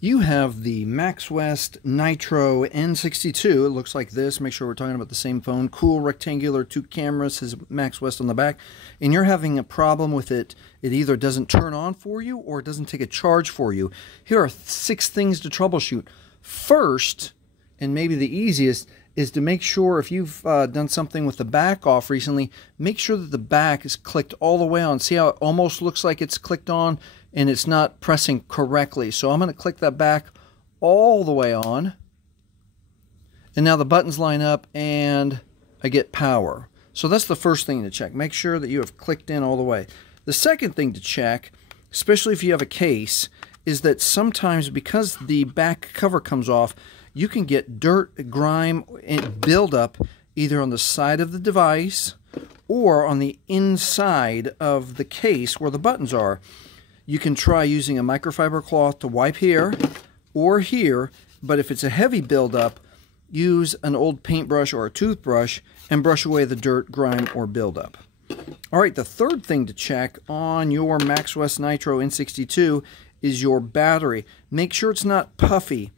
You have the Maxwest Nitro N62. It looks like this. Make sure we're talking about the same phone. Cool, rectangular, 2 cameras, has Maxwest on the back. And you're having a problem with it. It either doesn't turn on for you or it doesn't take a charge for you. Here are 6 things to troubleshoot. First, and maybe the easiest, is to make sure if you've done something with the back off recently, make sure that the back is clicked all the way on. See how it almost looks like it's clicked on and it's not pressing correctly. So I'm going to click that back all the way on. And now the buttons line up and I get power. So that's the first thing to check. Make sure that you have clicked in all the way. The second thing to check, especially if you have a case, is that sometimes because the back cover comes off, you can get dirt, grime, and buildup either on the side of the device or on the inside of the case where the buttons are. You can try using a microfiber cloth to wipe here or here, but if it's a heavy buildup, use an old paintbrush or a toothbrush and brush away the dirt, grime, or buildup. All right, the third thing to check on your Maxwest Nitro N62 is your battery. Make sure it's not puffy.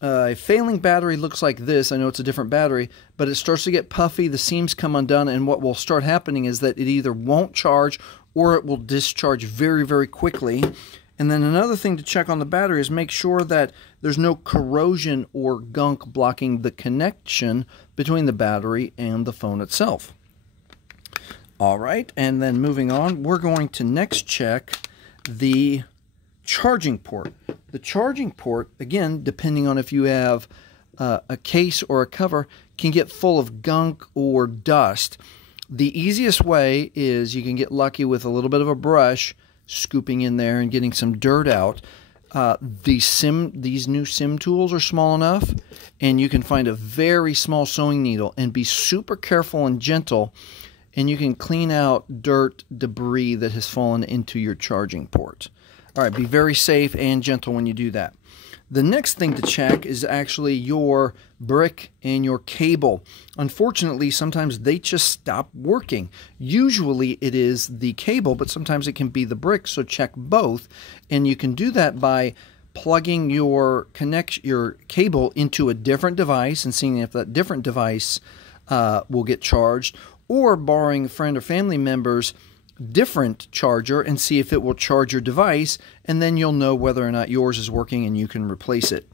A failing battery looks like this. I know it's a different battery, but it starts to get puffy, the seams come undone, and what will start happening is that it either won't charge or it will discharge very, very quickly. And then another thing to check on the battery is make sure that there's no corrosion or gunk blocking the connection between the battery and the phone itself. All right, and then moving on, we're going to next check the charging port. The charging port, again, depending on if you have a case or a cover, can get full of gunk or dust. The easiest way is you can get lucky with a little bit of a brush, scooping in there and getting some dirt out. These new sim tools are small enough, and you can find a very small sewing needle and be super careful and gentle, and you can clean out dirt, debris that has fallen into your charging port. All right, be very safe and gentle when you do that. The next thing to check is actually your brick and your cable. Unfortunately, sometimes they just stop working. Usually it is the cable, but sometimes it can be the brick, so check both. And you can do that by plugging your cable into a different device and seeing if that different device will get charged, or borrowing a friend or family member's different charger and see if it will charge your device, and then you'll know whether or not yours is working and you can replace it.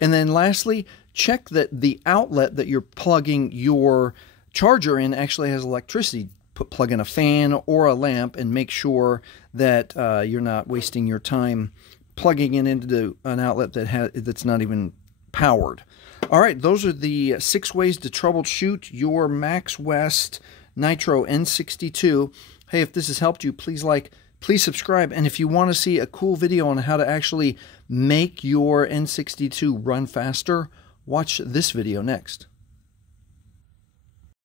And then lastly, check that the outlet that you're plugging your charger in actually has electricity. Plug in a fan or a lamp and make sure that you're not wasting your time plugging it into an outlet that's not even powered. All right, those are the 6 ways to troubleshoot your Maxwest Nitro N62. Hey, if this has helped you, please like, please subscribe, and if you want to see a cool video on how to actually make your N62 run faster, watch this video next.